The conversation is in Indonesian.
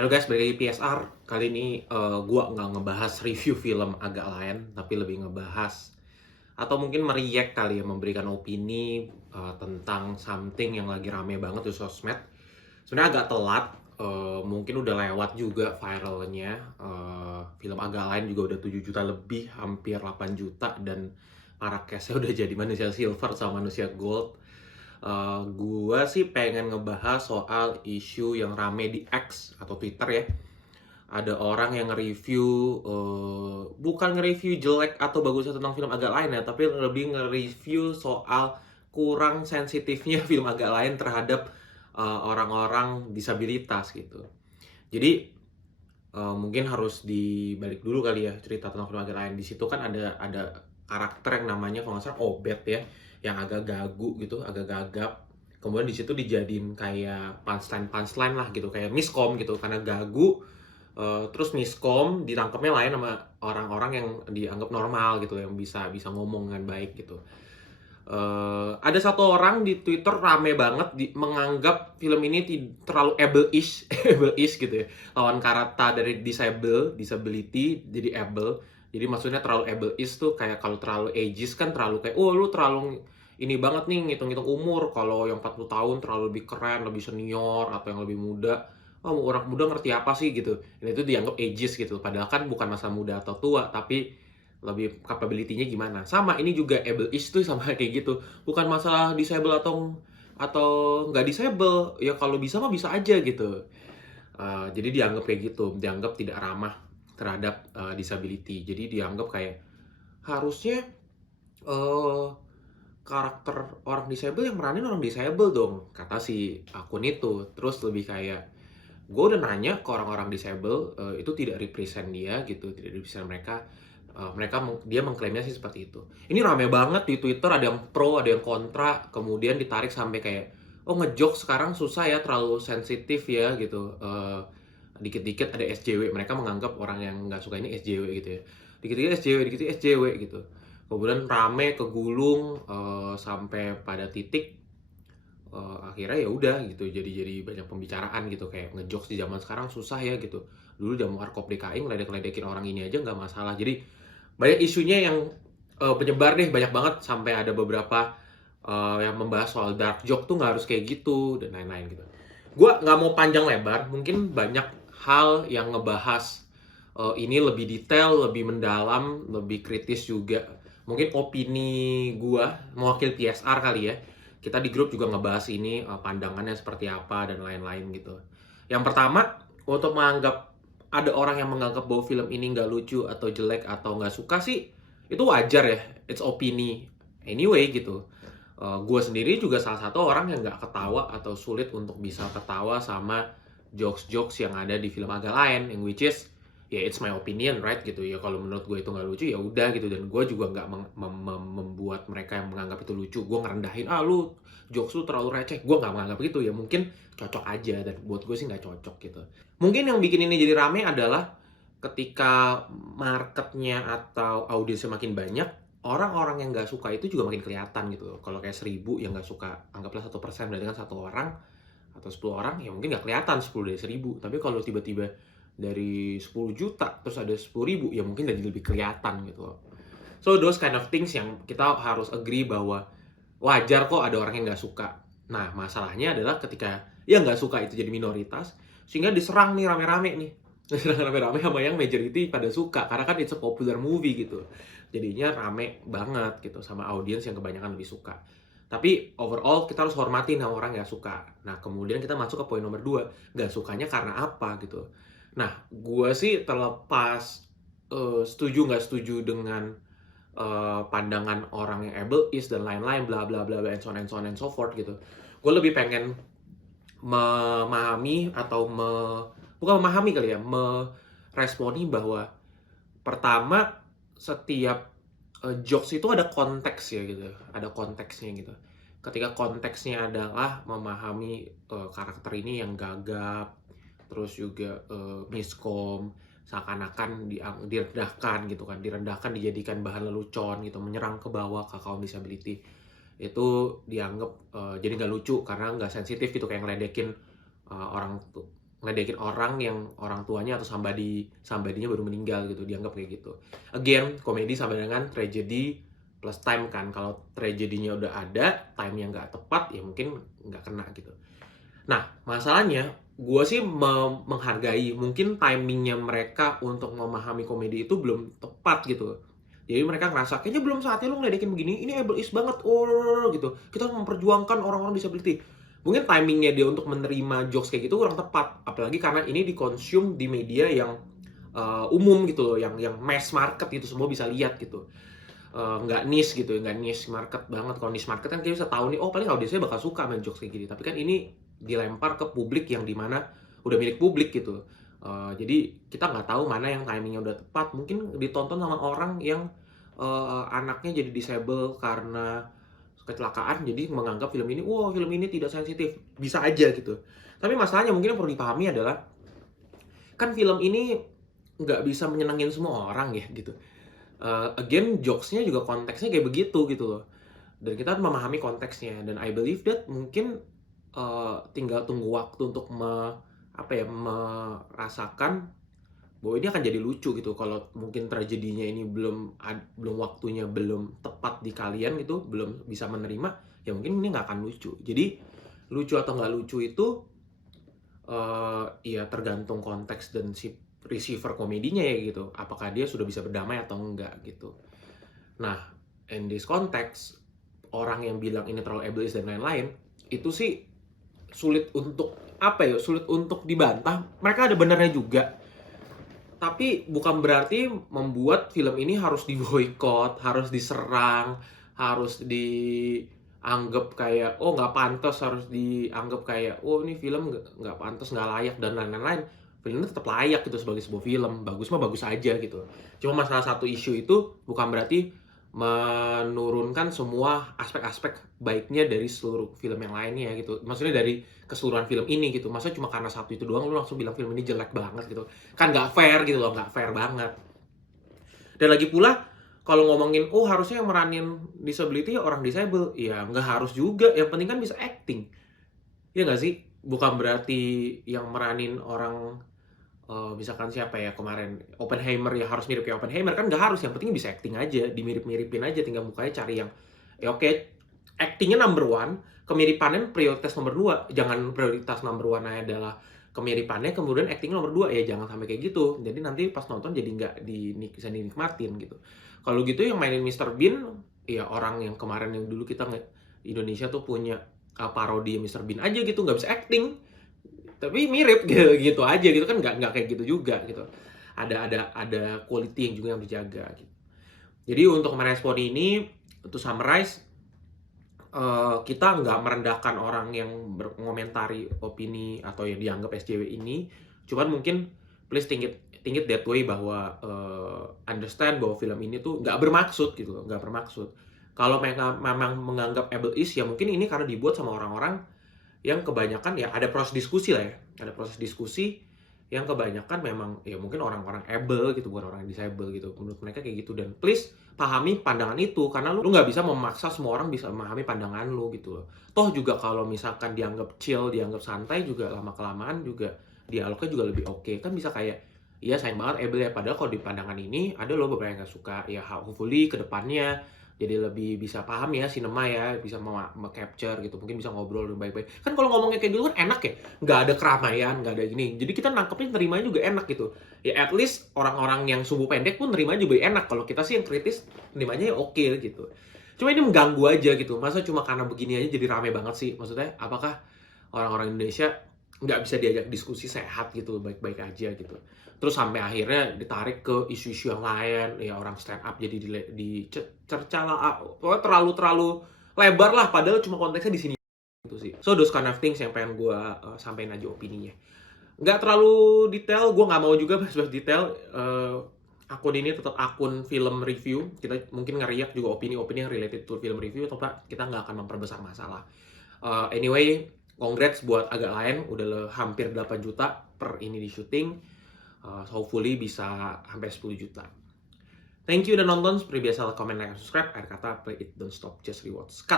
Halo guys, balik lagi PSR. Kali ini gua nggak ngebahas review film agak lain, tapi lebih ngebahas atau mungkin meriak kali ya, memberikan opini tentang something yang lagi rame banget di sosmed. Sebenarnya agak telat, mungkin udah lewat juga viralnya. Film agak lain juga udah 7 juta lebih, hampir 8 juta, dan para cast-nya udah jadi manusia silver sama manusia gold. Gua sih pengen ngebahas soal isu yang rame di X atau Twitter ya. Ada orang yang nge-review, bukan nge-review jelek atau bagusnya tentang film agak lain ya, tapi lebih nge-review soal kurang sensitifnya film agak lain terhadap orang-orang disabilitas gitu. Jadi mungkin harus dibalik dulu kali ya cerita tentang film agak lain. Di situ kan ada karakter yang namanya kalau nggak salah Obet ya, yang agak gagu gitu, agak gagap. Kemudian di situ dijadiin kayak punchline lah gitu, kayak miskom gitu karena gagu. Terus miskom ditangkapnya lain sama orang-orang yang dianggap normal gitu, yang bisa bisa ngomong dengan baik gitu. Ada satu orang di Twitter rame banget menganggap film ini terlalu able-ish, able-ish gitu ya. Lawan kata dari disability jadi able. Jadi maksudnya terlalu able-ish tuh kayak kalau terlalu ageist kan terlalu kayak, oh lu terlalu ini banget nih ngitung-ngitung umur. Kalau yang 40 tahun terlalu lebih keren, lebih senior, atau yang lebih muda. Oh, orang muda ngerti apa sih gitu. Dan itu dianggap ageist gitu. Padahal kan bukan masa muda atau tua, tapi lebih capability-nya gimana. Sama ini juga able-ish tuh sama kayak gitu. Bukan masalah disable atau nggak disable. Ya kalau bisa mah bisa aja gitu. Jadi dianggap kayak gitu, dianggap tidak ramah terhadap disability. Jadi dianggap kayak harusnya eh karakter orang disable yang meranin orang disable dong, kata si akun itu. Terus lebih kayak gue udah nanya ke orang-orang disable, itu tidak represent dia gitu, tidak represent mereka. Dia mengklaimnya sih seperti itu. Ini rame banget di Twitter, ada yang pro, ada yang kontra, kemudian ditarik sampai kayak, oh ngejok sekarang susah ya, terlalu sensitif ya gitu. Dikit-dikit ada SJW, mereka menganggap orang yang nggak suka ini SJW gitu ya. Dikit-dikit SJW, dikit-dikit SJW gitu. Kemudian rame, kegulung, sampai pada titik akhirnya ya udah gitu, jadi banyak pembicaraan gitu, kayak ngejokes di zaman sekarang susah ya gitu. Dulu zaman Warkop DKI ngeledek-ledekin orang ini aja nggak masalah. Jadi banyak isunya yang penyebar deh, banyak banget, sampai ada beberapa yang membahas soal dark joke tuh nggak harus kayak gitu dan lain-lain gitu. Gua nggak mau panjang lebar, mungkin banyak hal yang ngebahas ini lebih detail, lebih mendalam, lebih kritis juga. Mungkin opini gua mewakil PSR kali ya. Kita di grup juga ngebahas ini, pandangannya seperti apa dan lain-lain gitu. Yang pertama, untuk menganggap ada orang yang menganggap bahwa film ini nggak lucu atau jelek atau nggak suka sih, itu wajar ya. It's opini. Anyway gitu. Gue sendiri juga salah satu orang yang nggak ketawa atau sulit untuk bisa ketawa sama jokes-jokes yang ada di film agak lain, yang which is ya it's my opinion, right gitu ya. Kalau menurut gue itu nggak lucu ya udah gitu, dan gue juga nggak membuat mereka yang menganggap itu lucu. Gue ngerendahin, lu jokes lu terlalu receh. Gue nggak menganggap gitu ya. Mungkin cocok aja, dan buat gue sih nggak cocok gitu. Mungkin yang bikin ini jadi rame adalah ketika marketnya atau audiensnya makin banyak, orang-orang yang nggak suka itu juga makin kelihatan gitu. Kalau kayak 1.000 yang nggak suka, anggaplah 1%, berarti kan satu orang atau 10 orang, ya mungkin nggak kelihatan 10 dari 1.000. Tapi kalau tiba-tiba dari 10 juta terus ada 10.000, ya mungkin jadi lebih kelihatan gitu loh. So those kind of things yang kita harus agree bahwa wajar kok ada orang yang nggak suka. Nah masalahnya adalah ketika yang nggak suka itu jadi minoritas, sehingga diserang nih rame-rame nih. Diserang rame-rame sama yang majority pada suka, karena kan it's a popular movie gitu. Jadinya rame banget gitu sama audiens yang kebanyakan lebih suka. Tapi overall kita harus hormatin sama orang yang gak suka. Nah kemudian kita masuk ke poin nomor 2, gak sukanya karena apa gitu. Nah gue sih terlepas setuju nggak setuju dengan pandangan orang yang able is dan lain-lain bla bla bla and so on and so on and so forth gitu. Gue lebih pengen memahami atau bukan memahami kali ya, meresponi bahwa pertama, setiap jokes itu ada konteks ya gitu, ada konteksnya gitu. Ketika konteksnya adalah memahami karakter ini yang gagap, terus juga miskom, seakan-akan direndahkan gitu kan, direndahkan, dijadikan bahan lelucon gitu, menyerang ke bawah ke kaum disability, itu dianggap jadi nggak lucu karena nggak sensitif gitu, kayak ngeledekin orang tuh ngeledekin orang yang orang tuanya atau somebody-nya baru meninggal gitu, dianggap kayak gitu. Again, komedi sama dengan tragedy plus time kan. Kalau tragedinya udah ada, time-nya nggak tepat, ya mungkin nggak kena gitu. Nah, masalahnya gue sih menghargai mungkin timingnya mereka untuk memahami komedi itu belum tepat gitu. Jadi mereka ngerasa kayaknya belum saatnya lu ngeledekin begini, ini ableist banget, gitu. Kita harus memperjuangkan orang-orang disability. Mungkin timingnya dia untuk menerima jokes kayak gitu kurang tepat, apalagi karena ini dikonsum di media yang umum gitu loh, yang mass market gitu, semua bisa lihat gitu. Nggak niche gitu, nggak niche market banget. Kalau niche market kan kita bisa tahu nih, oh paling audiensnya bakal suka main jokes kayak gini. Tapi kan ini dilempar ke publik yang dimana udah milik publik gitu. Jadi kita nggak tahu mana yang timingnya udah tepat. Mungkin ditonton sama orang yang anaknya jadi disable karena kecelakaan, jadi menganggap film ini, wah film ini tidak sensitif. Bisa aja gitu. Tapi masalahnya mungkin yang perlu dipahami adalah, kan film ini nggak bisa menyenangin semua orang ya gitu. Again, jokes-nya juga konteksnya kayak begitu gitu loh. Dan kita harus memahami konteksnya. Dan I believe that mungkin tinggal tunggu waktu untuk merasakan bahwa ini akan jadi lucu gitu. Kalau mungkin tragedinya ini belum waktunya, belum tepat di kalian gitu, belum bisa menerima, ya mungkin ini nggak akan lucu. Jadi lucu atau nggak lucu itu ya tergantung konteks dan si receiver komedinya ya gitu. Apakah dia sudah bisa berdamai atau enggak gitu. Nah, in this context, orang yang bilang ini terlalu ableist dan lain-lain, itu sih sulit untuk sulit untuk dibantah. Mereka ada benarnya juga. Tapi bukan berarti membuat film ini harus diboikot, harus diserang, harus dianggap kayak oh nggak pantas, harus dianggap kayak oh ini film nggak pantas, nggak layak dan lain-lain. Film ini tetap layak gitu sebagai sebuah film, bagus mah bagus aja gitu. Cuma masalah satu isu itu bukan berarti menurunkan semua aspek-aspek baiknya dari seluruh film yang lainnya gitu. Maksudnya dari keseluruhan film ini gitu. Masa cuma karena satu itu doang lu langsung bilang film ini jelek banget gitu. Kan nggak fair gitu loh, nggak fair banget. Dan lagi pula kalau ngomongin oh harusnya yang meranin disability ya orang disable, ya nggak harus juga. Yang penting kan bisa acting. Ya nggak sih? Bukan berarti yang meranin orang misalkan siapa ya kemarin Oppenheimer ya harus mirip kayak Oppenheimer, kan nggak harus, yang penting bisa acting aja, dimirip-miripin aja, tinggal mukanya cari yang ya oke, actingnya number one, kemiripannya prioritas nomor dua, jangan prioritas number one adalah kemiripannya kemudian acting nomor dua, ya jangan sampai kayak gitu, jadi nanti pas nonton jadi nggak bisa dinikmatin gitu. Kalau gitu yang mainin Mr. Bean ya orang yang kemarin yang dulu kita Indonesia tuh punya parodi Mr. Bean aja gitu, nggak bisa acting tapi mirip gitu aja gitu kan, nggak kayak gitu juga gitu. Ada quality yang juga yang dijaga gitu. Jadi untuk merespon ini, to summarize, kita nggak merendahkan orang yang mengomentari opini atau yang dianggap SJW ini, cuman mungkin please think it that way bahwa understand bahwa film ini tuh nggak bermaksud gitu loh, nggak bermaksud. Kalau memang menganggap ableist ya mungkin ini karena dibuat sama orang-orang yang kebanyakan ya ada proses diskusi lah ya, ada proses diskusi yang kebanyakan memang ya mungkin orang-orang able gitu, bukan orang disable gitu, menurut mereka kayak gitu. Dan please pahami pandangan itu, karena lu nggak bisa memaksa semua orang bisa memahami pandangan lu gitu loh. Toh juga kalau misalkan dianggap chill, dianggap santai juga lama-kelamaan juga dialognya juga lebih oke. Kan bisa kayak iya sayang banget able ya, padahal kalau di pandangan ini ada loh beberapa yang gak suka, ya hopefully ke depannya jadi lebih bisa paham ya sinema ya, bisa capture gitu, mungkin bisa ngobrol lebih baik-baik. Kan kalau ngomongnya kayak dulu kan enak ya, nggak ada keramaian, nggak ada gini. Jadi kita nangkepnya nerimanya juga enak gitu. Ya at least orang-orang yang sumbu pendek pun nerimanya juga enak. Kalau kita sih yang kritis nerimanya ya oke gitu. Cuma ini mengganggu aja gitu. Masa cuma karena begini aja jadi rame banget sih? Maksudnya apakah orang-orang Indonesia nggak bisa diajak diskusi sehat gitu, baik-baik aja gitu. Terus sampai akhirnya ditarik ke isu-isu yang lain, ya orang stand up jadi dicerca lah, terlalu lebar lah, padahal cuma konteksnya di sini gitu sih. So those kind of things yang pengen gue sampein aja opininya. Nggak terlalu detail, gue nggak mau juga bahas detail. Akun ini tetap akun film review, kita mungkin ngeriak juga opini-opini yang related to film review, atau kita nggak akan memperbesar masalah. Anyway, congrats buat Agak Lain, udah hampir 8 juta per ini di syuting. Hopefully bisa sampai 10 juta. Thank you udah nonton. Seperti biasa, comment, like, subscribe. Akhir kata, play it, don't stop, just rewards. Cut!